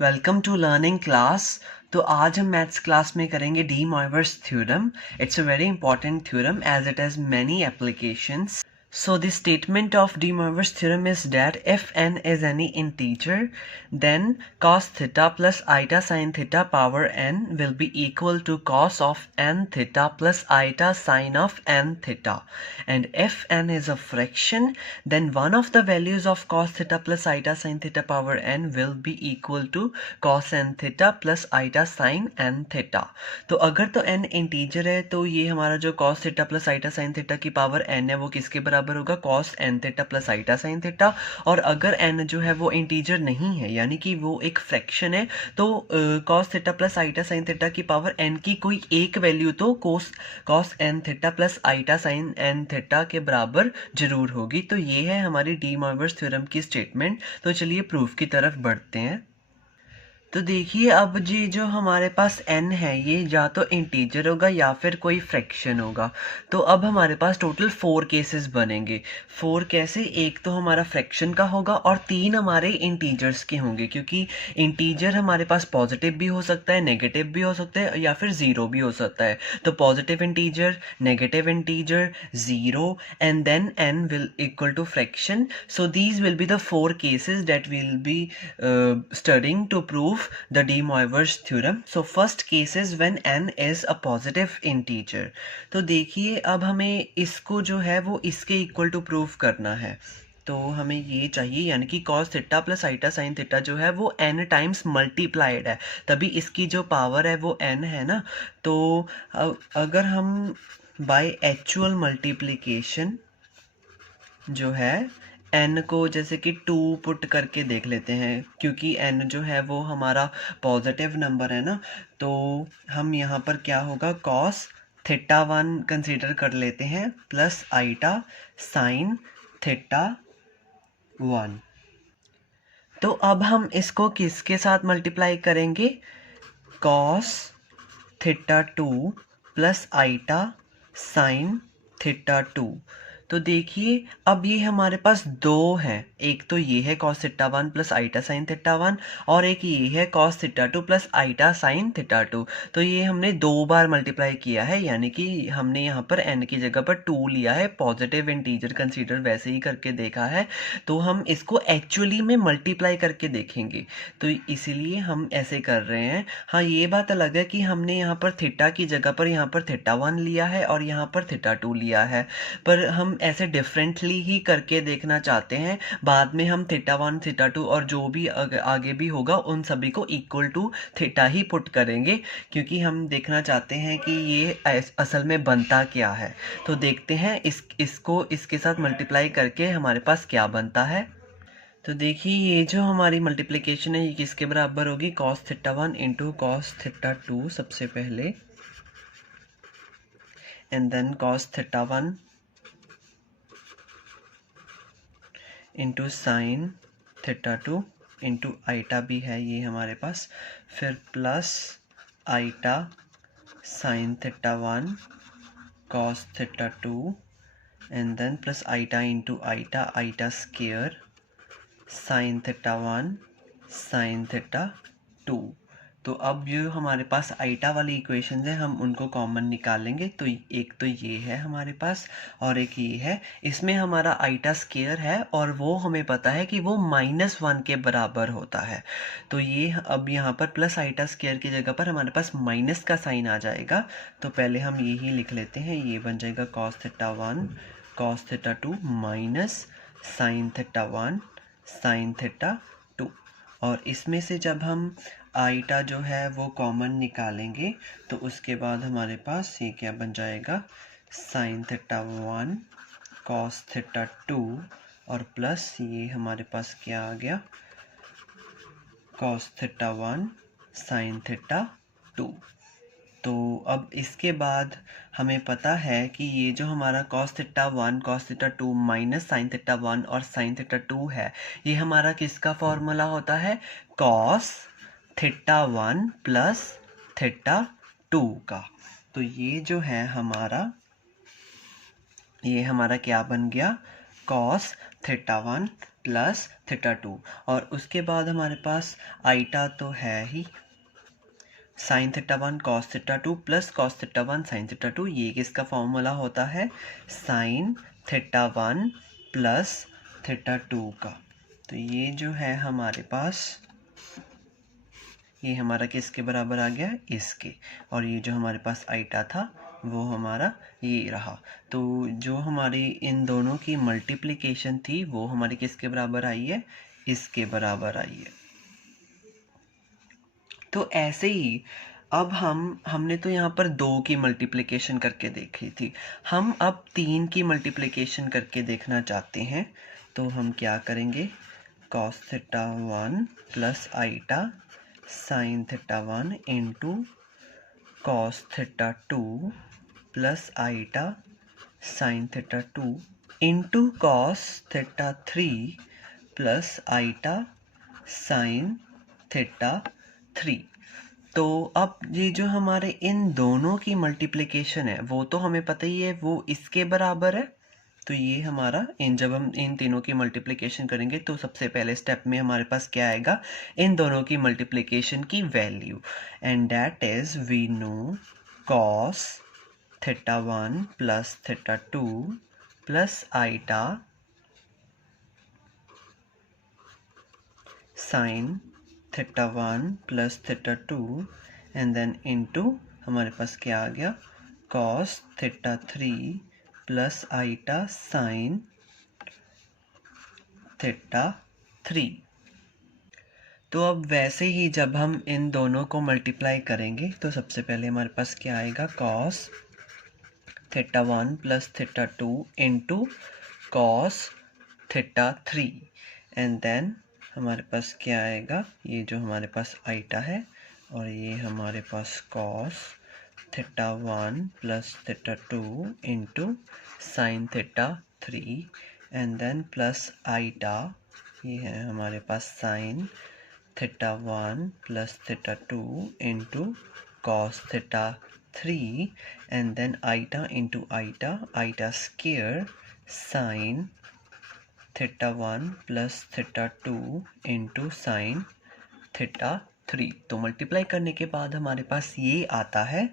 Welcome to learning class. तो आज हम मैथ्स क्लास में करेंगे de Moivre's theorem. It's a very important theorem as it has many applications. So the statement of De Moivre's theorem is that if n is any integer, then cos theta plus eta sin theta power n will be equal to cos of n theta plus eta sin of n theta. And if n is a fraction, then one of the values of cos theta plus eta sin theta power n will be equal to cos n theta plus eta sin n theta. तो अगर तो n integer है तो ये हमारा जो cos theta plus iota sine theta की power n है वो किसके बराबर होगा, cos n theta plus iota sine theta. और अगर n जो है वो इंटीजर नहीं है यानी कि वो एक फ्रैक्शन है तो cos theta plus iota sine theta की पावर n की कोई एक वैल्यू तो cos n theta plus iota sine n theta के बराबर जरूर होगी. तो ये है हमारी डी मॉइवर्स थ्योरम की स्टेटमेंट. तो चलिए प्रूफ की तरफ बढ़ते हैं. तो देखिए अब जी जो हमारे पास n है ये या तो इंटीजर होगा या फिर कोई फ्रैक्शन होगा. तो अब हमारे पास टोटल 4 केसेस बनेंगे. 4 कैसे, एक तो हमारा फ्रैक्शन का होगा और 3 हमारे इंटीजर्स के होंगे, क्योंकि इंटीजर हमारे पास पॉजिटिव भी हो सकता है, नेगेटिव भी हो सकता है या फिर ज़ीरो भी हो सकता है. तो positive integer, negative integer, zero and then n will equal to fraction. So these will be the 4 cases that we will be studying to prove the De Moivre's theorem. So first case is when n is a positive integer. तो देखिए अब हमें इसको जो है वो इसके equal to prove करना है. तो हमें ये चाहिए यानी कि cos theta plus iota sine theta जो है वो n टाइम्स मल्टीप्लाइड है, तभी इसकी जो पावर है वो n है ना. तो अगर हम बाय एक्चुअल मल्टीप्लिकेशन जो है n को जैसे कि 2 पुट करके देख लेते हैं, क्योंकि n जो है वो हमारा पॉजिटिव नंबर है ना. तो हम यहाँ पर क्या होगा, cos थीटा 1 कंसीडर कर लेते हैं प्लस आइटा साइन थीटा 1. तो अब हम इसको किसके साथ मल्टीप्लाई करेंगे, cos theta 2 plus iota sine theta 2. तो देखिए अब ये हमारे पास दो हैं, एक तो ये है cos theta 1 plus iota sine theta 1 और एक ये है cos theta 2 plus iota sine theta 2. तो ये हमने 2 बार मल्टीप्लाई किया है, यानी कि हमने यहाँ पर n की जगह पर 2 लिया है, पॉजिटिव इंटीजर कंसीडर वैसे ही करके देखा है. तो हम इसको एक्चुअली में मल्टीप्लाई करके देखेंगे, तो इसीलिए हम ऐसे कर रहे हैं. हाँ ये बात अलग है कि हमने यहाँ पर थीटा की जगह पर यहाँ पर थीटा 1 लिया है और यहाँ पर थीटा 2 लिया है, पर हम ऐसे डिफरेंटली ही करके देखना चाहते हैं. बाद में हम थीटा 1 थीटा 2 और जो भी आगे भी होगा उन सभी को इक्वल टू थीटा ही पुट करेंगे, क्योंकि हम देखना चाहते हैं कि ये असल में बनता क्या है. तो देखते हैं इसको इसके साथ मल्टीप्लाई करके हमारे पास क्या बनता है. तो देखिए ये जो हमारी मल्टीप्लिकेशन है ये किसके बराबर होगी, cos theta 1 into cos theta 2 सबसे पहले, and then cos theta 1 into sine theta 2 into iota भी है ये हमारे पास, फिर plus iota sine theta 1 cos theta 2 and then plus iota into iota, iota square sine theta 1 sine theta 2. तो अब जो हमारे पास आइटा वाली इक्वेशन है हम उनको कॉमन निकालेंगे. तो एक तो ये है हमारे पास और एक ये है, इसमें हमारा आइटा स्क्वायर है और वो हमें पता है कि वो -1 के बराबर होता है. तो ये अब यहाँ पर प्लस आइटा स्क्वायर की जगह पर हमारे पास माइनस का साइन आ जाएगा. तो पहले हम यही लिख लेते हैं, ये बन जाएगा cos theta 1 cos theta 2 minus sign theta 1 sine theta 2. और इसमें से जब हम आइटा जो है वो कॉमन निकालेंगे तो उसके बाद हमारे पास ये क्या बन जाएगा, साइन थीटा 1 cos थीटा 2 और प्लस ये हमारे पास क्या आ गया, cos थीटा 1 साइन थीटा 2. तो अब इसके बाद हमें पता है कि ये जो हमारा cos theta 1 cos theta 2 minus sign theta 1 और साइन थीटा 2 है, ये हमारा किसका फॉर्मूला होता है, cos थीटा 1 प्लस थीटा 2 का. तो ये जो है हमारा, ये हमारा क्या बन गया, cos theta 1 plus theta two, और उसके बाद हमारे पास आईटा तो है ही, sine theta one cos theta two plus cos theta one sine theta two, ये किसका फॉर्मूला होता है, sine theta one plus theta two का। तो ये जो है हमारे पास, ये हमारा किसके बराबर आ गया, इसके, और ये जो हमारे पास आईटा था वो हमारा ये रहा। तो जो हमारी इन दोनों की मल्टीप्लिकेशन थी वो हमारी किसके बराबर आई है, इसके बराबर आई है। तो ऐसे ही अब हमने तो यहाँ पर 2 की मल्टीप्लिकेशन करके देखी थी, हम अब 3 की मल्टीप्लिकेशन करके देखना चाहते हैं। तो हम क्या करेंगे, cos theta one plus iota sine theta one into cos theta two plus iota sine theta two into cos theta three plus iota sine theta three. तो अब ये जो हमारे इन दोनों की मल्टीप्लिकेशन है वो तो हमें पता ही है वो इसके बराबर है। तो ये हमारा जब हम इन तीनों की मल्टीप्लिकेशन करेंगे तो सबसे पहले स्टेप में हमारे पास क्या आएगा, इन दोनों की मल्टीप्लिकेशन की value, and that is we know cos theta one plus theta two plus iota sine theta one plus theta two and then into हमारे पास क्या आ गया, cos theta three plus iota sine theta three. तो अब वैसे ही जब हम इन दोनों को मल्टीप्लाई करेंगे तो सबसे पहले हमारे पास क्या आएगा, cos theta one plus theta two into cos theta three, and then हमारे पास क्या आएगा, ये जो हमारे पास आईटा है और ये हमारे पास cos theta one plus theta two into sine theta three, and then plus iota, ये है हमारे पास sine theta one plus theta two into cos theta three, and then iota into iota, iota square sine theta one plus theta two into sine theta three. तो multiply करने के बाद हमारे पास ये आता है।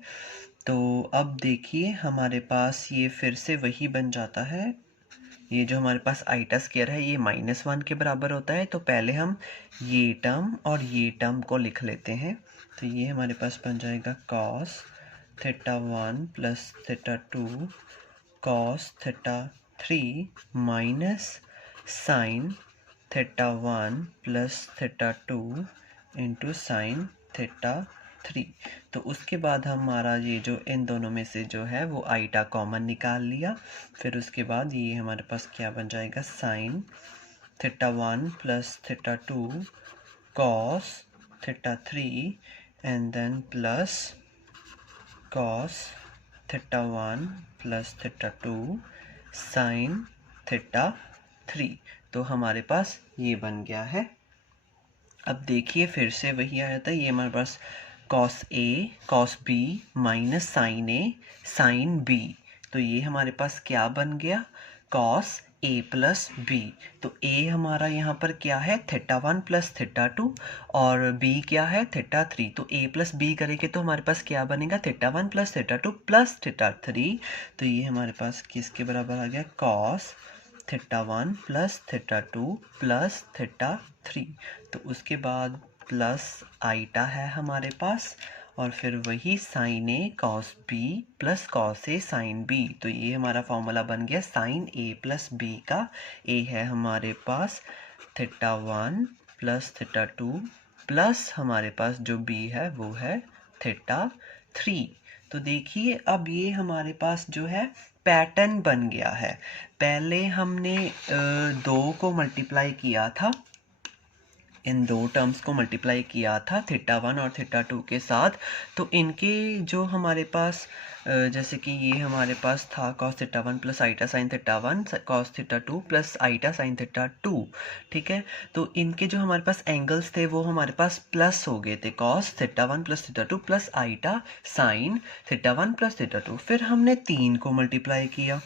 तो अब देखिए हमारे पास ये फिर से वही बन जाता है, ये जो हमारे पास आईटा स्क्वायर है ये -1 के बराबर होता है। तो पहले हम ये टर्म और ये टर्म को लिख लेते हैं। तो ये हमारे पास बन जाएगा cos theta one plus theta two cos theta three minus sign theta one plus theta two into sine theta three. तो उसके बाद हमारा ये जो इन दोनों में से जो है वो आईटा कॉमन निकाल लिया। फिर उसके बाद ये हमारे पास क्या बन जाएगा, sine theta one plus theta two cos theta three and then plus cos theta one plus theta two sine theta three. तो हमारे पास ये बन गया है। अब देखिए फिर से वही आ जाता है, ये हमारे पास cos A cos B minus sign A sine B. तो ये हमारे पास क्या बन गया, कॉस ए प्लस बी। तो ए हमारा यहाँ पर क्या है, theta one plus theta two, और बी क्या है, थीटा थ्री। तो ए प्लस बी करेंगे तो हमारे पास क्या बनेगा, theta one plus theta two plus theta three. तो ये हमारे पास किसके बराबर आ गया, cos theta one plus theta two plus theta three. तो उसके बाद प्लस आईटा है हमारे पास, और फिर वही sign A cos B plus cos A sine B. तो ये हमारा फॉर्मूला बन गया साइन ए प्लस बी का। ए है हमारे पास theta one plus theta two plus हमारे पास जो बी है वो है थीटा थ्री। तो देखिए अब ये हमारे पास जो है पैटर्न बन गया है। पहले हमने 2 को मल्टीप्लाई किया था, इन 2 टर्म्स को मल्टीप्लाई किया था थीटा वन और थीटा टू के साथ। तो इनके जो हमारे पास जैसे कि ये हमारे पास था cos theta one plus iota sine theta one cos theta two plus iota sine theta two, ठीक है। तो इनके जो हमारे पास एंगल्स थे वो हमारे पास प्लस हो गए थे, cos theta one plus theta two plus iota sine theta one plus theta two. फिर हमने 3 को मल्टीप्लाई किया,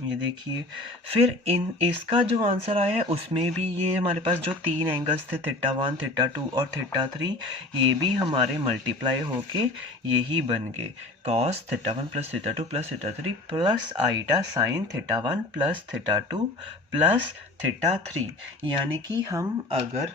ये देखिए, फिर इन इसका जो आंसर आया है उसमें भी ये हमारे पास जो 3 एंगल्स थे θ1, θ2 और θ3, ये भी हमारे मल्टीप्लाई होके यही बन गए cos θ1 plus θ2 plus θ3 plus iota sign θ1 plus θ2 plus θ3। यानी कि हम अगर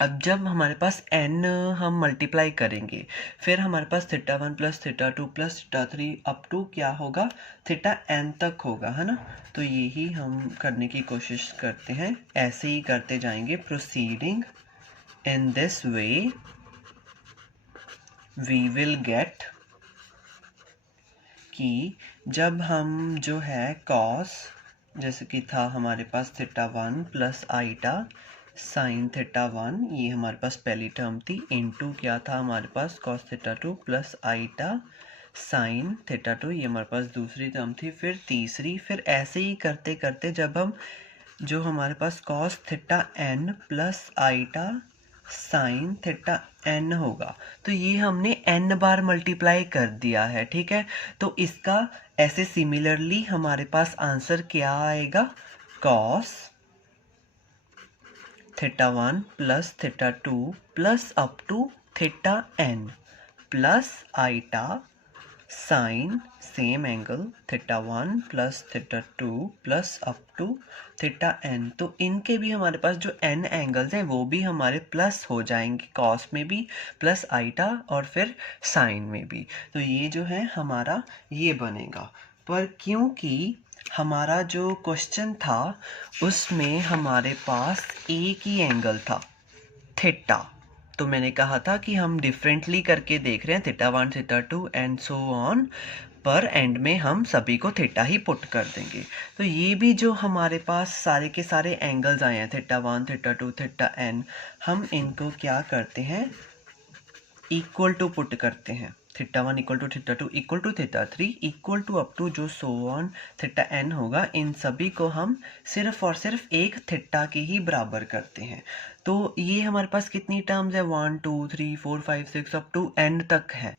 अब जब हमारे पास n हम मल्टीप्लाई करेंगे, फिर हमारे पास θ1 प्लस θ2 प्लस θ3 अप टू क्या होगा, θn तक होगा, है ना। तो यही हम करने की कोशिश करते हैं, ऐसे ही करते जाएंगे। Proceeding in this way we will get कि जब हम जो है cos, जैसे कि था हमारे पास θ1 प्लस आईटा साइन θ1, ये हमारे पास पहली टर्म थी, इनटू क्या था हमारे पास cos θ2 प्लस आईटा साइन θ2, ये हमारे पास दूसरी टर्म थी। फिर तीसरी, फिर ऐसे ही करते करते जब हम जो हमारे पास cos θn plus iota sign θn होगा, तो ये हमने n बार मल्टीप्लाई कर दिया है, ठीक है। तो इसका ऐसे सिमिलरली हमारे पास आंसर क्या आएगा, cos θ1 plus θ2 plus up to θn plus iota sine same angle θ1 plus θ2 plus up to θn। तो इनके भी हमारे पास जो n एंगल्स हैं वो भी हमारे प्लस हो जाएंगे, cos में भी प्लस आईटा और फिर साइन में भी। तो ये जो है हमारा ये बनेगा। पर क्योंकि हमारा जो क्वेश्चन था उसमें हमारे पास एक ही एंगल था थीटा, तो मैंने कहा था कि हम डिफरेंटली करके देख रहे हैं θ1 θ2 एंड सो ऑन, पर एंड में हम सभी को थीटा ही पुट कर देंगे। तो ये भी जो हमारे पास सारे के सारे एंगल्स आए हैं θ1 θ2 θn, हम इनको क्या करते हैं, इक्वल टू पुट करते हैं। θ1 equal to θ2 equal to θ3 equal to up to जो सो ऑन θn होगा, इन सभी को हम सिर्फ और सिर्फ एक थीटा के ही बराबर करते हैं। तो ये हमारे पास कितनी टर्म्स है, 1 2 3 4 5 6 अप टू n तक है।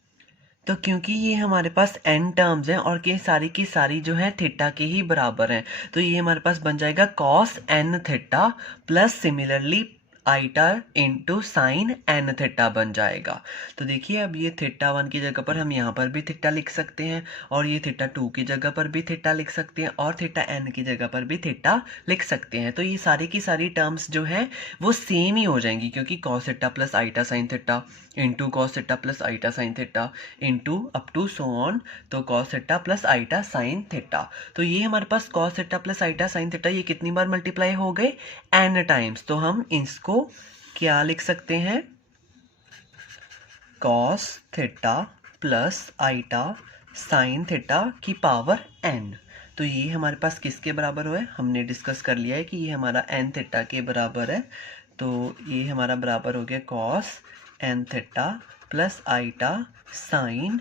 तो क्योंकि ये हमारे पास n टर्म्स हैं और ये सारी की सारी जो है थीटा के ही बराबर हैं, तो ये हमारे पास बन जाएगा cos n theta plus similarly iota into sine N theta बन जाएगा। तो देखिए अब ये θ1 की जगह पर हम यहाँ पर भी थीटा लिख सकते हैं, और ये θ2 की जगह पर भी थीटा लिख सकते हैं, और θn की जगह पर भी थीटा लिख सकते हैं। तो ये सारी की सारी टर्म्स जो है वो सेम ही हो जाएंगी, क्योंकि cos theta plus iota sine theta into cos theta plus iota sine theta into up to so on, तो cos theta plus iota sine theta. तो ये हमारे पास cos theta plus iota sine theta ये कितनी बार मल्टीप्लाई हो गए, n times. तो हम इसको क्या लिख सकते हैं, cos theta plus iota sine theta की पावर n। तो ये हमारे पास किसके बराबर हुआ है, हमने डिस्कस कर लिया है कि ये हमारा n थीटा के बराबर है। तो ये हमारा बराबर हो गया cos n theta plus iota sine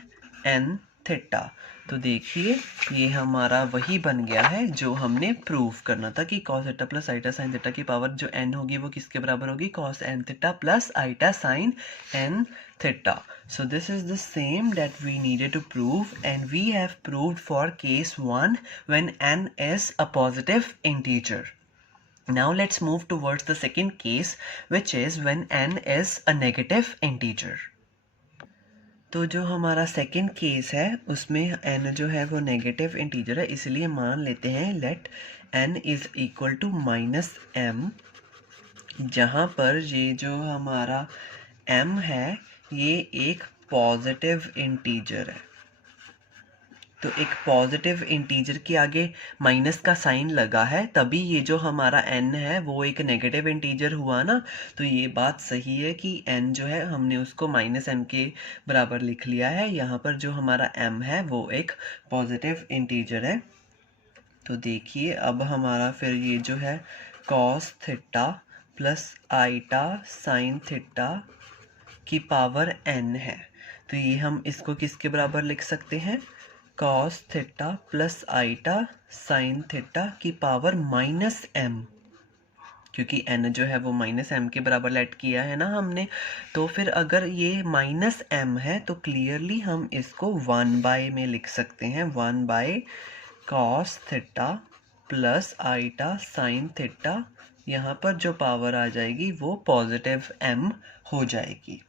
n theta. तो देखिए ये हमारा वही बन गया है जो हमने प्रूव करना था कि cos theta plus iota sine theta की पावर जो n होगी वो किसके बराबर होगी, cos n theta plus iota sine n theta. So this is the same that we needed to prove, and we have proved for case 1 when n is a positive integer. Now let's move towards the second case, which is when n is a negative integer. तो जो हमारा second case है उसमें n जो है वो negative integer है, इसलिए मान लेते हैं let n is equal to -m, जहाँ पर ये जो हमारा m है ये एक पॉजिटिव इंटीजर है। तो एक पॉजिटिव इंटीजर के आगे माइनस का साइन लगा है, तभी ये जो हमारा n है वो एक नेगेटिव इंटीजर हुआ ना। तो ये बात सही है कि n जो है हमने उसको -m के बराबर लिख लिया है। यहाँ पर जो हमारा m है वो एक पॉजिटिव इंटीजर है। तो देखिए अब हमारा फिर ये जो है cos theta plus iota sine theta की पावर n है। तो ये हम इसको किसके बराबर लिख सकते हैं, cos theta plus iota sine theta की पावर -m, क्योंकि n जो है वो -m के बराबर लेट किया है ना हमने। तो फिर अगर ये -m है तो क्लियरली हम इसको 1/, में लिख सकते हैं, 1/, cos theta plus iota sine theta, यहाँ पर जो पावर आ जाएगी वो पॉजिटिव m हो जाएगी।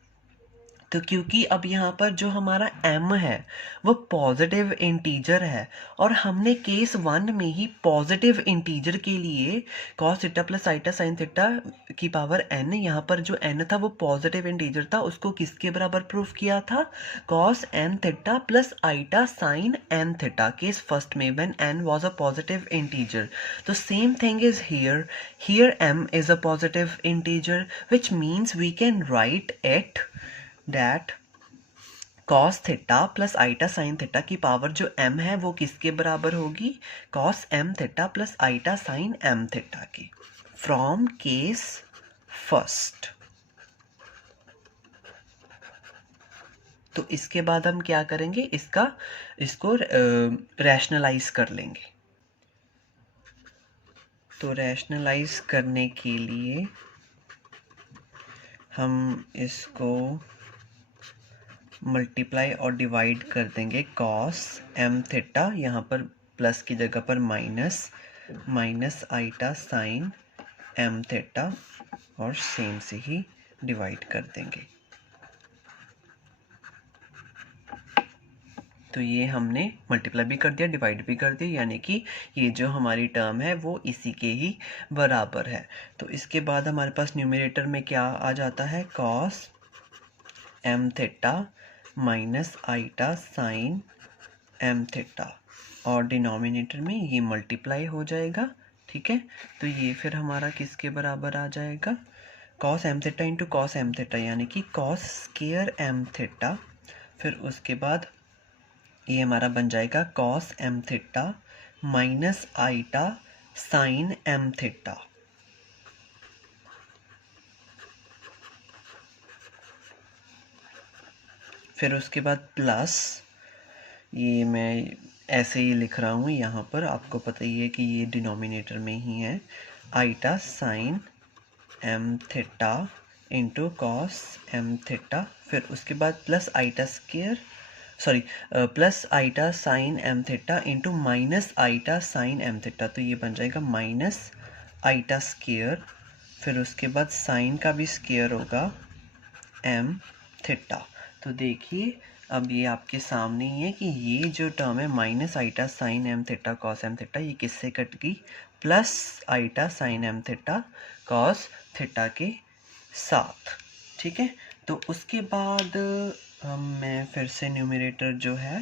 तो क्योंकि अब यहाँ पर जो हमारा m है वो पॉजिटिव इंटीजर है, और हमने केस 1 में ही पॉजिटिव इंटीजर के लिए cos theta plus iota sine theta की पावर n, यहाँ पर जो n था वो पॉजिटिव इंटीजर था, उसको किसके बराबर प्रूफ किया था, cos n theta plus iota sine n theta, case first में when n was a positive integer. तो same thing is here m is a positive integer, which means we can write it that cos theta plus iota sine theta की power जो m है वो किसके बराबर होगी, cos m theta plus iota sine m theta की, from case first. तो इसके बाद हम क्या करेंगे, इसको रैशनलाइज कर लेंगे। तो रैशनलाइज करने के लिए हम इसको मल्टीप्लाई और डिवाइड कर देंगे, cos m थीटा, यहाँ पर प्लस की जगह पर minus iota sine m theta, और सेम से ही डिवाइड कर देंगे। तो ये हमने मल्टीप्लाई भी कर दिया, डिवाइड भी कर दिया, यानी कि ये जो हमारी टर्म है वो इसी के ही बराबर है। तो इसके बाद हमारे पास न्यूमरेटर में क्या आ जाता है, cos m theta minus iota sine m theta, और डिनोमिनेटर में ये मल्टीप्लाई हो जाएगा। ठीक है, तो ये फिर हमारा किसके बराबर आ जाएगा, cos m theta into cos m theta, यानी कि cos स्क्वायर m थीटा, फिर उसके बाद ये हमारा बन जाएगा cos m theta minus iota sine m theta. फिर उसके बाद प्लस, ये मैं ऐसे ही लिख रहा हूँ, यहाँ पर आपको पता ही है कि ये डिनोमिनेटर में ही है, iota sine m theta into cos m theta, फिर उसके बाद plus iota sine m theta into minus iota sine m theta, तो ये बन जाएगा माइनस आईटा स्क्वायर, फिर उसके बाद साइन का भी स्क्वायर होगा m थीटा। तो देखिए अब ये आपके सामने ही है कि ये जो टर्म है minus iota sine m theta cos m theta, ये किससे कट गई, plus iota sine m theta cos theta के साथ। ठीक है, तो उसके बाद मैं फिर से न्यूमरेटर जो है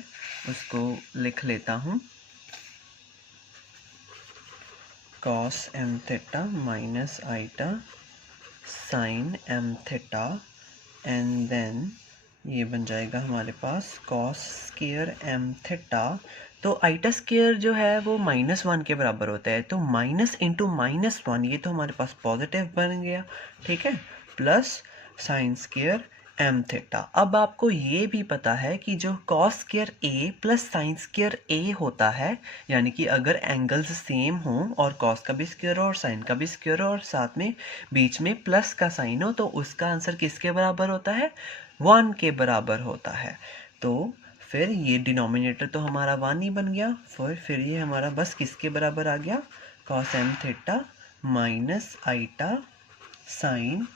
उसको लिख लेता हूँ, cos m theta minus iota sine m theta, and then ये बन जाएगा हमारे पास cos स्क्वायर m थीटा। तो आईटा स्क्वायर जो है वो -1 के बराबर होता है, तो माइनस इंटू -1, ये तो हमारे पास पॉजिटिव बन गया। ठीक है, plus sine square m theta. अब आपको ये भी पता है कि जो cos square a plus sine square a होता है, यानी कि अगर एंगल्स सेम हो और cos का भी स्क्वायर हो और साइन का भी स्क्वायर हो और साथ में बीच में प्लस का साइन हो, तो उसका आंसर किसके बराबर होता है, 1 के बराबर होता है। तो फिर ये डिनोमिनेटर तो हमारा 1 ही बन गया, फिर ये हमारा बस किसके बराबर आ गया, cos m theta minus iota sine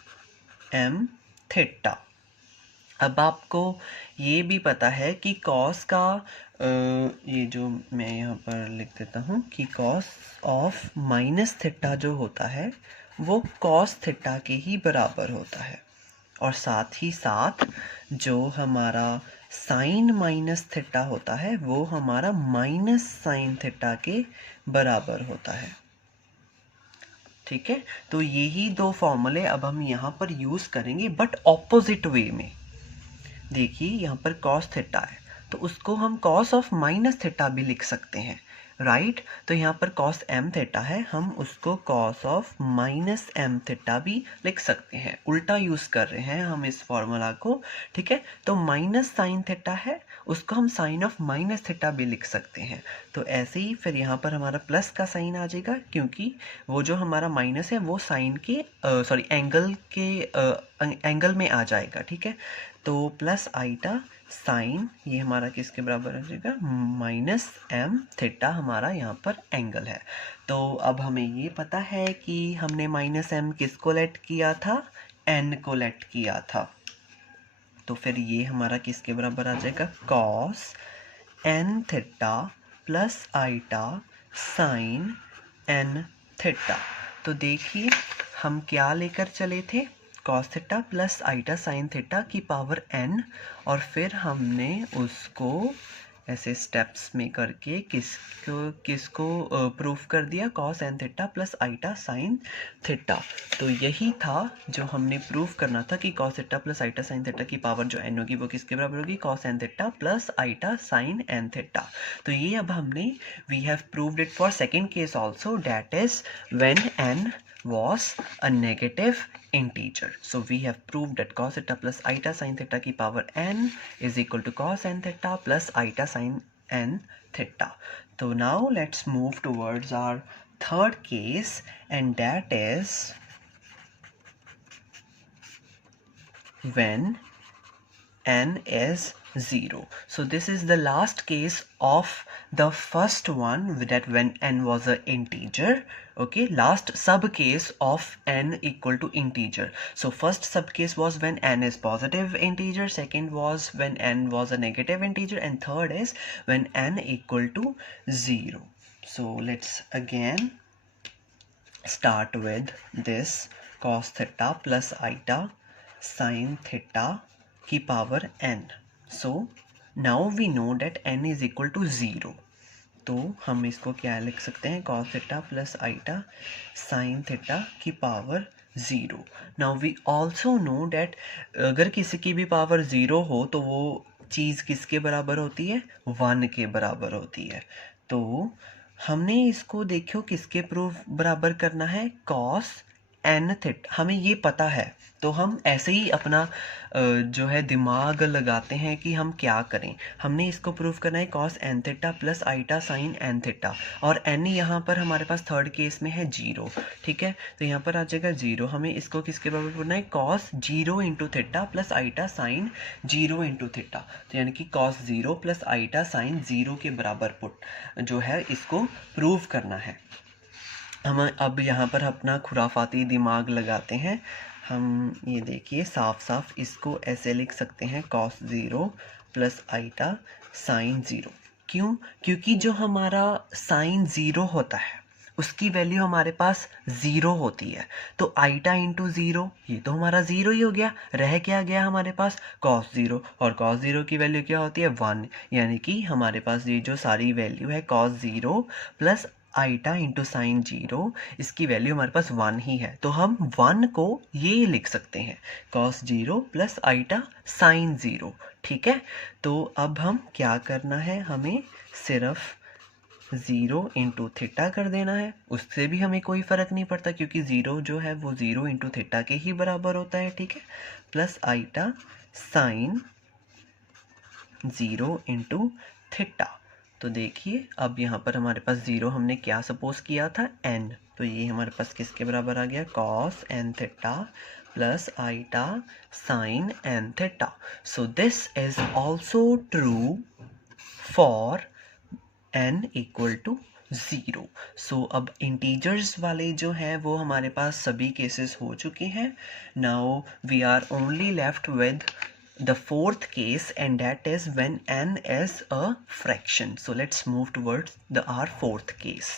m theta. अब आपको ये भी पता है कि cos का ये जो मैं यहाँ पर लिख देता हूँ कि cos ऑफ माइनस थीटा जो होता है वो cos थीटा के ही बराबर होता है, और साथ ही साथ जो हमारा साइन माइनस थीटा होता है वो हमारा माइनस साइन थीटा के बराबर होता है। ठीक है, तो यही दो फॉर्मूले अब हम यहाँ पर यूज़ करेंगे, बट ऑपोजिट वे में। देखिए यहाँ पर cos थीटा है तो उसको हम cos ऑफ माइनस थीटा भी लिख सकते हैं, राइट। तो यहाँ पर cos m थीटा है, हम उसको cos of minus m theta भी लिख सकते हैं, उल्टा यूज़ कर रहे हैं हम इस फॉर्मूला को। ठीक है, तो माइनस साइन थीटा है, उसको हम साइन ऑफ माइनस थीटा भी लिख सकते हैं। तो ऐसे ही फिर यहाँ पर हमारा प्लस का साइन आ जाएगा, क्योंकि वो जो हमारा माइनस है वो साइन के एंगल के एंगल में आ जाएगा, ठीक है। तो प्लस आईटा साइन, ये हमारा किसके बराबर हो जाएगा, माइनस एम थीटा हमारा यहाँ पर एंगल है। तो अब हमें ये पता है कि हमने माइनस एम किसको लेट किया था, एन को लेट किया था। तो फिर ये हमारा किसके बराबर आ जाएगा, cos n theta plus iota sine N theta. तो देखिए हम क्या लेकर चले थे, cos theta plus iota sine theta की पावर n, और फिर हमने उसको ऐसे स्टेप्स में करके किसको प्रूफ कर दिया, cos n theta plus iota sine theta. तो यही था जो हमने प्रूफ करना था कि cos theta plus iota sine theta की पावर जो n होगी वो किसके बराबर होगी, cos n theta plus iota sine N theta. तो ये अब हमने we have proved it for second case also, that is when n was a negative integer. So we have proved that cos theta plus iota sin theta की power n is equal to cos n theta plus iota sin n theta. So now let's move towards our third case, and that is when n is 0. So this is the last case of the first one, that when n was an integer. Okay, last sub case of n equal to integer. So first sub case was when n is positive integer, second was when n was a negative integer, and third is when n equal to 0. So let's again start with this cos theta plus iota sin theta की power n. So now we know that n is equal to 0. तो हम इसको क्या लिख सकते हैं, cos theta plus iota sin theta की power 0. Now we also know that अगर किसी की भी पावर 0 हो तो वो चीज़ किसके बराबर होती है, 1 के बराबर होती है। तो हमने इसको देखो किसके प्रूफ बराबर करना है, cos n थीटा, हमें ये पता है। तो हम ऐसे ही अपना जो है दिमाग लगाते हैं कि हम क्या करें। हमने इसको प्रूफ करना है cos n theta plus iota sine n theta, और n यहाँ पर हमारे पास थर्ड केस में है 0, ठीक है। तो यहाँ पर आ जाएगा 0, हमें इसको किसके बराबर करना है, cos 0 into theta plus iota sign 0 into theta. तो यानी कि cos 0 प्लस आईटा साइन 0 के बराबर जो है इसको प्रूव करना है। हम अब यहाँ पर अपना खुराफाती दिमाग लगाते हैं। हम ये देखिए साफ साफ इसको ऐसे लिख सकते हैं, cos 0 प्लस आईटा साइन 0। क्यों, क्योंकि जो हमारा साइन 0 होता है उसकी वैल्यू हमारे पास 0 होती है। तो आईटा इंटू 0, ये तो हमारा 0 ही हो गया, रह क्या गया हमारे पास, cos 0, और cos 0 की वैल्यू क्या होती है, 1। यानी कि हमारे पास ये जो सारी वैल्यू है cos 0 प्लस आईटा इंटू साइन 0, इसकी वैल्यू हमारे पास 1 ही है। तो हम 1 को ये लिख सकते हैं, cos 0 प्लस आईटा साइन 0, ठीक है। तो अब हम क्या करना है, हमें सिर्फ 0 इंटू थीटा कर देना है, उससे भी हमें कोई फ़र्क नहीं पड़ता क्योंकि 0 जो है वो 0 इंटू थीटा के ही बराबर होता है, ठीक है। Plus iota sign 0 into theta. तो देखिए अब यहाँ पर हमारे पास 0 हमने क्या सपोज किया था, n। तो ये हमारे पास किसके बराबर आ गया, cos n theta plus iota sine n theta. So this is also true for n equal to 0। सो अब इंटीजर्स वाले जो हैं वो हमारे पास सभी केसेस हो चुके हैं। Now we are only left with the fourth case, and that is when n is a fraction. So let's move towards our fourth case.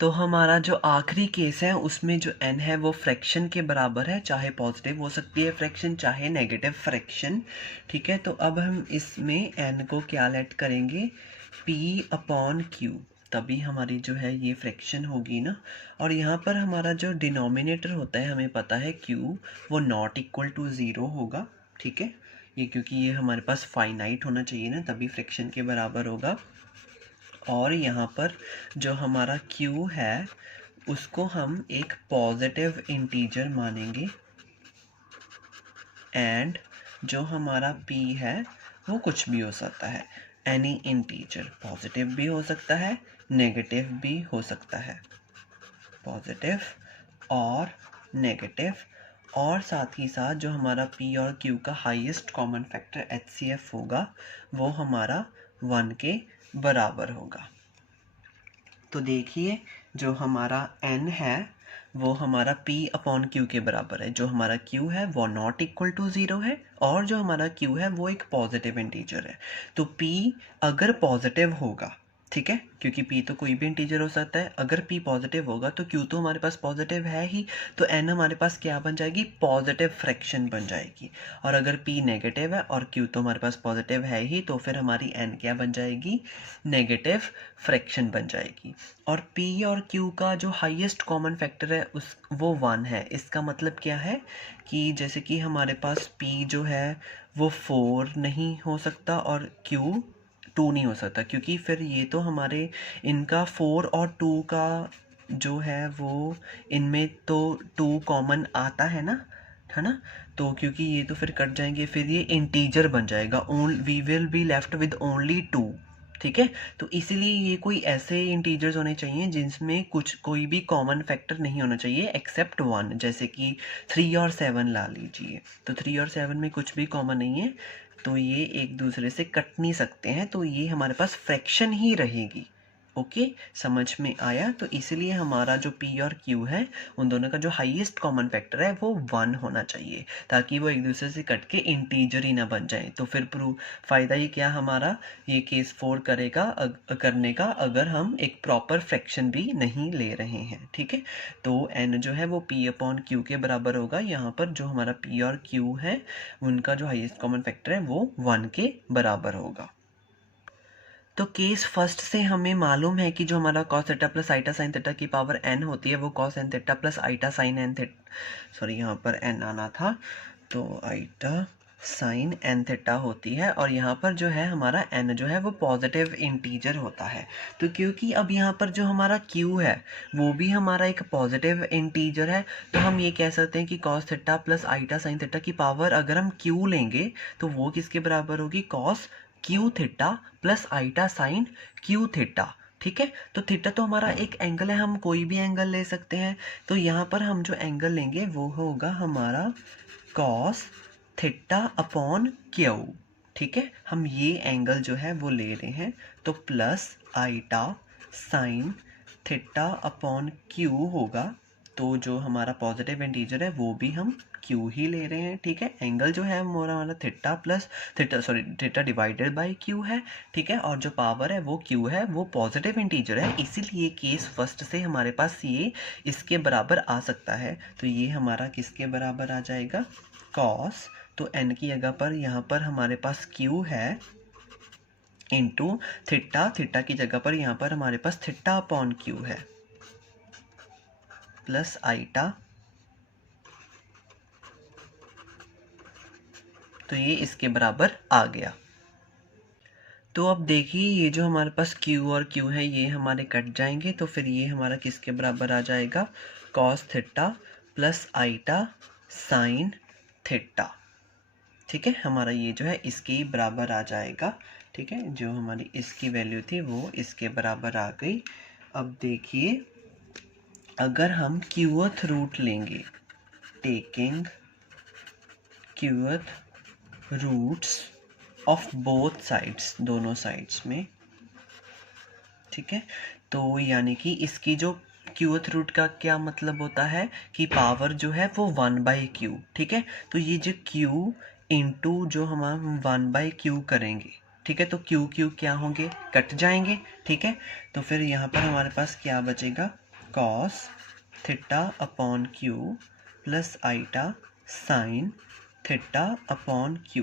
तो हमारा जो आखिरी केस है उसमें जो n है वो फ्रैक्शन के बराबर है, चाहे पॉजिटिव हो सकती है फ्रैक्शन चाहे नेगेटिव फ्रैक्शन, ठीक है। तो अब हम इसमें n को क्या लेट करेंगे, p अपॉन q, तभी हमारी जो है ये फ्रैक्शन होगी ना। और यहाँ पर हमारा जो डिनोमिनेटर होता है हमें पता है q वो नॉट इक्वल टू 0 होगा, ठीक है। ये क्योंकि ये हमारे पास फाइनाइट होना चाहिए ना, तभी फ्रैक्शन के बराबर होगा। और यहाँ पर जो हमारा q है उसको हम एक पॉजिटिव इंटीजर मानेंगे, एंड जो हमारा p है वो कुछ भी हो सकता है, एनी इंटीजर, पॉजिटिव भी हो सकता है नेगेटिव भी हो सकता है, पॉजिटिव और नेगेटिव। और साथ ही साथ जो हमारा पी और क्यू का हाईएस्ट कॉमन फैक्टर HCF होगा वो हमारा 1 के बराबर होगा। तो देखिए जो हमारा n है वो हमारा p अपॉन q के बराबर है। जो हमारा q है वो नॉट इक्वल टू 0 है और जो हमारा q है वो एक पॉजिटिव इंटीजर है। तो p अगर पॉजिटिव होगा, ठीक है, क्योंकि p तो कोई भी इंटीजर हो सकता है, अगर p पॉजिटिव होगा तो q तो हमारे पास पॉजिटिव है ही, तो n हमारे पास क्या बन जाएगी, पॉजिटिव फ्रैक्शन बन जाएगी। और अगर p नेगेटिव है और q तो हमारे पास पॉजिटिव है ही, तो फिर हमारी n क्या बन जाएगी, नेगेटिव फ्रैक्शन बन जाएगी। और p और q का जो हाईएस्ट कॉमन फैक्टर है उस वो 1 है। इसका मतलब क्या है कि जैसे कि हमारे पास p जो है वो 4 नहीं हो सकता और q 2 नहीं हो सकता, क्योंकि फिर ये तो हमारे इनका 4 और 2 का जो है वो इनमें तो 2 कॉमन आता है ना, तो क्योंकि ये तो फिर कट जाएंगे, फिर ये इंटीजर बन जाएगा, we will be left with only 2, ठीक है। तो इसीलिए ये कोई ऐसे इंटीजर्स होने चाहिए जिसमें कोई भी कॉमन फैक्टर नहीं होना चाहिए एक्सेप्ट 1, जैसे कि 3 और 7 ला लीजिए। तो 3 और 7 में कुछ भी कॉमन नहीं है, तो ये एक दूसरे से कट नहीं सकते हैं, तो ये हमारे पास फ्रैक्शन ही रहेगी। ओके, समझ में आया। तो इसलिए हमारा जो p और q है उन दोनों का जो हाईएस्ट कॉमन फैक्टर है वो 1 होना चाहिए, ताकि वो एक दूसरे से कट के इंटीजर ही ना बन जाए। तो फिर फ़ायदा ही क्या हमारा ये केस 4 करेगा करने का, अगर हम एक प्रॉपर फ्रैक्शन भी नहीं ले रहे हैं, ठीक है। तो n जो है वो p अपॉन q के बराबर होगा। यहाँ पर जो हमारा p और q है उनका जो हाईएस्ट कॉमन फैक्टर है वो 1 के बराबर होगा। तो केस फर्स्ट से हमें मालूम है कि जो हमारा cos theta plus iota sine theta की पावर n होती है वो cos n theta plus iota sine n theta, sorry यहाँ पर n आना था, तो आइटा साइन n थीटा होती है। और यहाँ पर जो है हमारा n जो है वो पॉजिटिव इंटीजर होता है। तो क्योंकि अब यहाँ पर जो हमारा q है वो भी हमारा एक पॉजिटिव इंटीजर है, तो हम ये कह सकते हैं कि cos theta plus iota sine theta की पावर अगर हम q लेंगे तो वो किसके बराबर होगी, cos q theta plus iota sine q theta, ठीक है। तो थीटा तो हमारा एक एंगल है, हम कोई भी एंगल ले सकते हैं। तो यहाँ पर हम जो एंगल लेंगे वो होगा हमारा cos थीटा अपॉन क्यू, ठीक है। हम ये एंगल जो है वो ले रहे हैं, तो plus iota sine theta upon q होगा। तो जो हमारा पॉजिटिव इंटीजर है वो भी हम क्यू ही ले रहे हैं, ठीक है। एंगल जो है हमारा theta plus theta divided by Q है, ठीक है। और जो पावर है वो क्यू है, वो पॉजिटिव इंटीजर है, इसीलिए केस फर्स्ट से हमारे पास ये इसके बराबर आ सकता है। तो ये हमारा किसके बराबर आ जाएगा, कॉस, तो n की जगह पर यहाँ पर हमारे पास q है इंटू थीटा, थीटा की जगह पर यहाँ पर हमारे पास थीटा अपॉन क्यू है प्लस आइटा, तो ये इसके बराबर आ गया। तो अब देखिए ये जो हमारे पास q और q है ये हमारे कट जाएंगे, तो फिर ये हमारा किसके बराबर आ जाएगा, cos theta plus iota sine theta, ठीक है। हमारा ये जो है इसके बराबर आ जाएगा, ठीक है। जो हमारी इसकी वैल्यू थी वो इसके बराबर आ गई। अब देखिए अगर हम क्यूअथ रूट लेंगे, taking qth roots of both sides, दोनों साइड्स में, ठीक है। तो यानी कि इसकी जो क्यूअथ रूट का क्या मतलब होता है कि पावर जो है वो 1/q, ठीक है। तो ये जो q इंटू जो हम 1/q करेंगे, ठीक है, तो q q क्या होंगे, कट जाएंगे, ठीक है। तो फिर यहाँ पर हमारे पास क्या बचेगा, cos theta upon q plus iota sine theta upon q,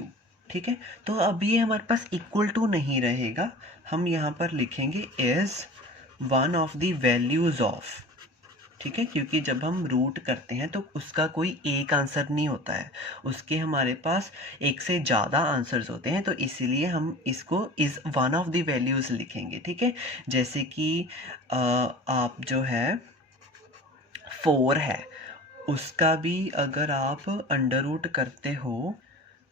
ठीक है। तो अब ये हमारे पास इक्वल टू नहीं रहेगा, हम यहाँ पर लिखेंगे is one of the values of, ठीक है। क्योंकि जब हम रूट करते हैं तो उसका कोई एक आंसर नहीं होता है, उसके हमारे पास एक से ज़्यादा आंसर्स होते हैं, तो इसीलिए हम इसको is one of the values लिखेंगे, ठीक है। जैसे कि आप जो है 4 है उसका भी अगर आप अंडर रूट करते हो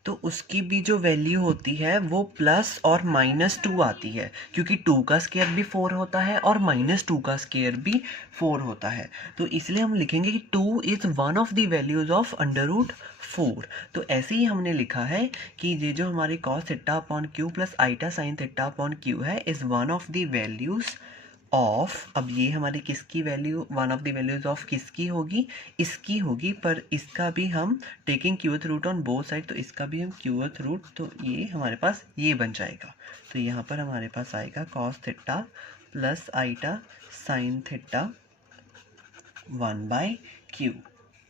तो उसकी भी जो वैल्यू होती है वो प्लस और -2 आती है, क्योंकि 2 का स्क्वायर भी 4 होता है और -2 का स्क्वायर भी 4 होता है। तो इसलिए हम लिखेंगे कि 2 is one of the values of √4। तो ऐसे ही हमने लिखा है कि ये जो हमारी cos theta upon Q plus iota sine theta upon Q है is one of the values of, अब ये हमारी किसकी value, one of the values of किसकी होगी, इसकी होगी, पर इसका भी हम taking qth root on both side, तो इसका भी हम क्यूथ रूट, तो ये हमारे पास ये बन जाएगा। तो यहाँ पर हमारे पास आएगा cos theta plus iota sine theta 1/q।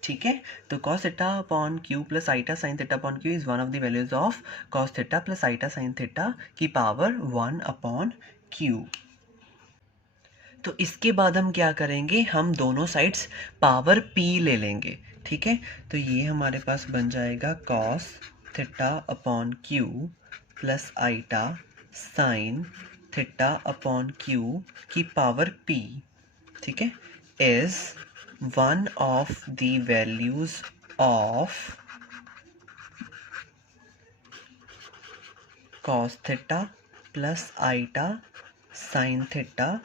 ठीक है, तो cos theta upon Q plus iota sine theta upon q is one of the values of cos theta plus iota sine theta की पावर 1/q। तो इसके बाद हम क्या करेंगे, हम दोनों साइड्स पावर p ले लेंगे। ठीक है, तो ये हमारे पास बन जाएगा cos theta upon Q plus iota sine theta upon q की पावर p, ठीक है, is one of the values of cos theta plus iota sine theta,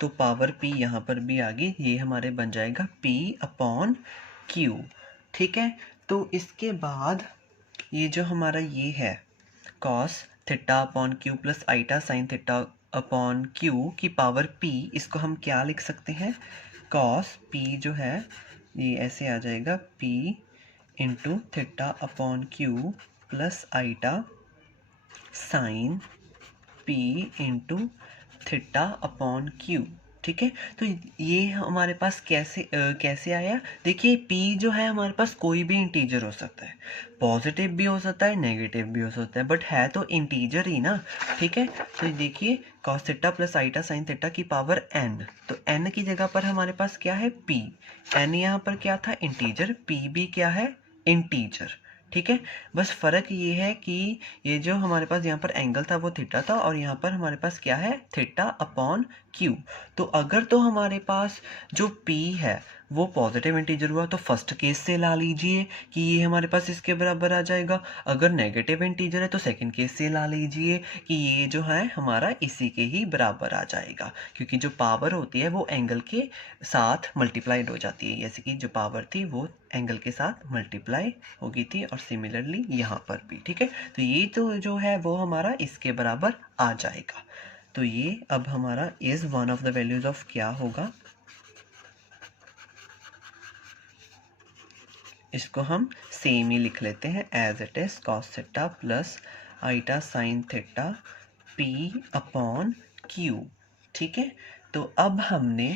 तो पावर p यहाँ पर भी आ गई, ये हमारे बन जाएगा p अपॉन q। ठीक है, तो इसके बाद ये जो हमारा ये है cos theta upon Q plus iota sine theta upon q की पावर p, इसको हम क्या लिख सकते हैं, cos p जो है ये ऐसे आ जाएगा p into theta upon Q plus iota sine p into theta upon q. ठीक है, तो ये हमारे पास कैसे आया, देखिए p जो है हमारे पास कोई भी इंटीजर हो सकता है, पॉजिटिव भी हो सकता है नेगेटिव भी हो सकता है, बट है तो इंटीजर ही ना। ठीक है, तो देखिए cos theta plus iota sine theta की पावर n, तो n की जगह पर हमारे पास क्या है p, n यहाँ पर क्या था इंटीजर, p भी क्या है इंटीजर। ठीक है, बस फ़र्क ये है कि ये जो हमारे पास यहाँ पर एंगल था वो थीटा था और यहाँ पर हमारे पास क्या है थीटा अपॉन क्यू। तो अगर तो हमारे पास जो p है वो पॉजिटिव इंटीजर हुआ तो फर्स्ट केस से ला लीजिए कि ये हमारे पास इसके बराबर आ जाएगा, अगर नेगेटिव इंटीजर है तो सेकंड केस से ला लीजिए कि ये जो है हमारा इसी के ही बराबर आ जाएगा, क्योंकि जो पावर होती है वो एंगल के साथ मल्टीप्लाइड हो जाती है, जैसे कि जो पावर थी वो एंगल के साथ मल्टीप्लाई हो गई थी और सिमिलरली यहाँ पर भी। ठीक है, तो ये तो जो है वो हमारा इसके बराबर आ जाएगा। तो ये अब हमारा is one of the values of क्या होगा, इसको हम सेम ही लिख लेते हैं as it is cos theta plus iota sine theta p upon q। ठीक है, तो अब हमने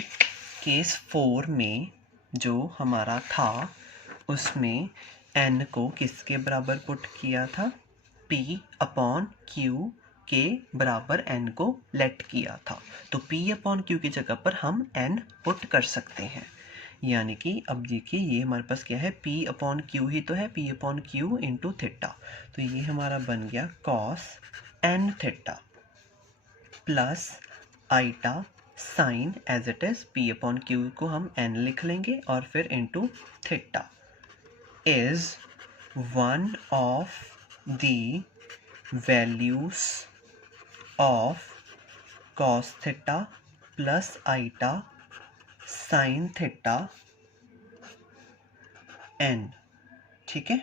केस 4 में जो हमारा था उसमें n को किसके बराबर पुट किया था, p अपॉन q के बराबर n को लेट किया था, तो p अपॉन q की जगह पर हम n पुट कर सकते हैं, यानी कि अब देखिए ये हमारे पास क्या है p अपॉन क्यू ही तो है, p upon q into theta, तो ये हमारा बन गया cos n theta plus iota sine as it is p upon q को हम n लिख लेंगे और फिर into theta is one of the values of cos theta plus iota sine theta n। ठीक है,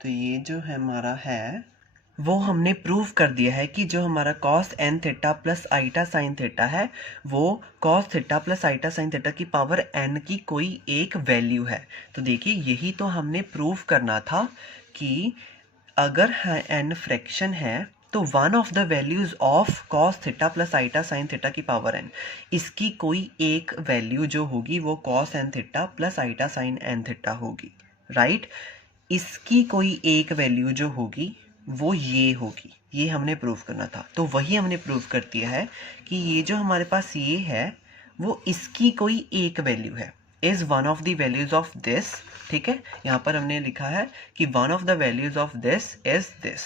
तो ये जो हमारा है वो हमने प्रूव कर दिया है कि जो हमारा cos n theta plus iota sine theta है वो cos theta plus iota sine theta की पावर n की कोई एक वैल्यू है। तो देखिए यही तो हमने प्रूव करना था कि अगर n फ्रैक्शन है तो one of the values of cos theta plus iota sine theta की पावर n, इसकी कोई एक वैल्यू जो होगी वो cos n theta plus iota sine n theta होगी, राइट। इसकी कोई एक वैल्यू जो होगी वो ये होगी, ये हमने प्रूव करना था, तो वही हमने प्रूव कर दिया है कि ये जो हमारे पास ये है वो इसकी कोई एक वैल्यू है, is one of the values of this. ठीक है, यहाँ पर हमने लिखा है कि one of the values of this is this,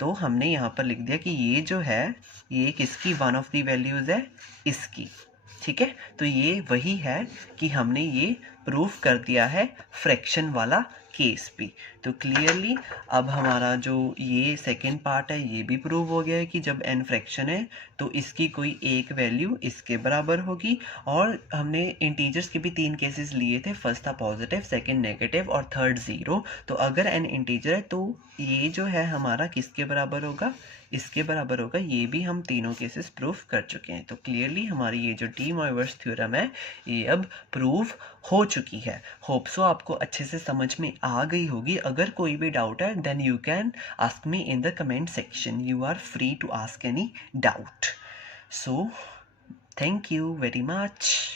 तो हमने यहाँ पर लिख दिया कि ये जो है ये किसकी वन ऑफ द वैल्यूज है, इसकी। ठीक है, तो ये वही है कि हमने ये प्रूफ कर दिया है फ्रैक्शन वाला केस भी। तो क्लियरली अब हमारा जो ये सेकेंड पार्ट है ये भी प्रूव हो गया है कि जब n फ्रैक्शन है तो इसकी कोई एक वैल्यू इसके बराबर होगी। और हमने इंटीजर्स के भी 3 केसेस लिए थे, फर्स्ट था पॉजिटिव, सेकंड नेगेटिव और थर्ड 0। तो अगर n इंटीजर है तो ये जो है हमारा किसके बराबर होगा, इसके बराबर होगा। ये भी हम तीनों केसेस प्रूव कर चुके हैं। तो क्लियरली हमारी ये जो डी मॉइवर्स थ्योरम है ये अब प्रूव हो चुकी है। होप सो आपको अच्छे से समझ में आ गई होगी। अगर कोई भी डाउट है then you can ask me in the comment section. You are free to ask any doubt. So thank you very much.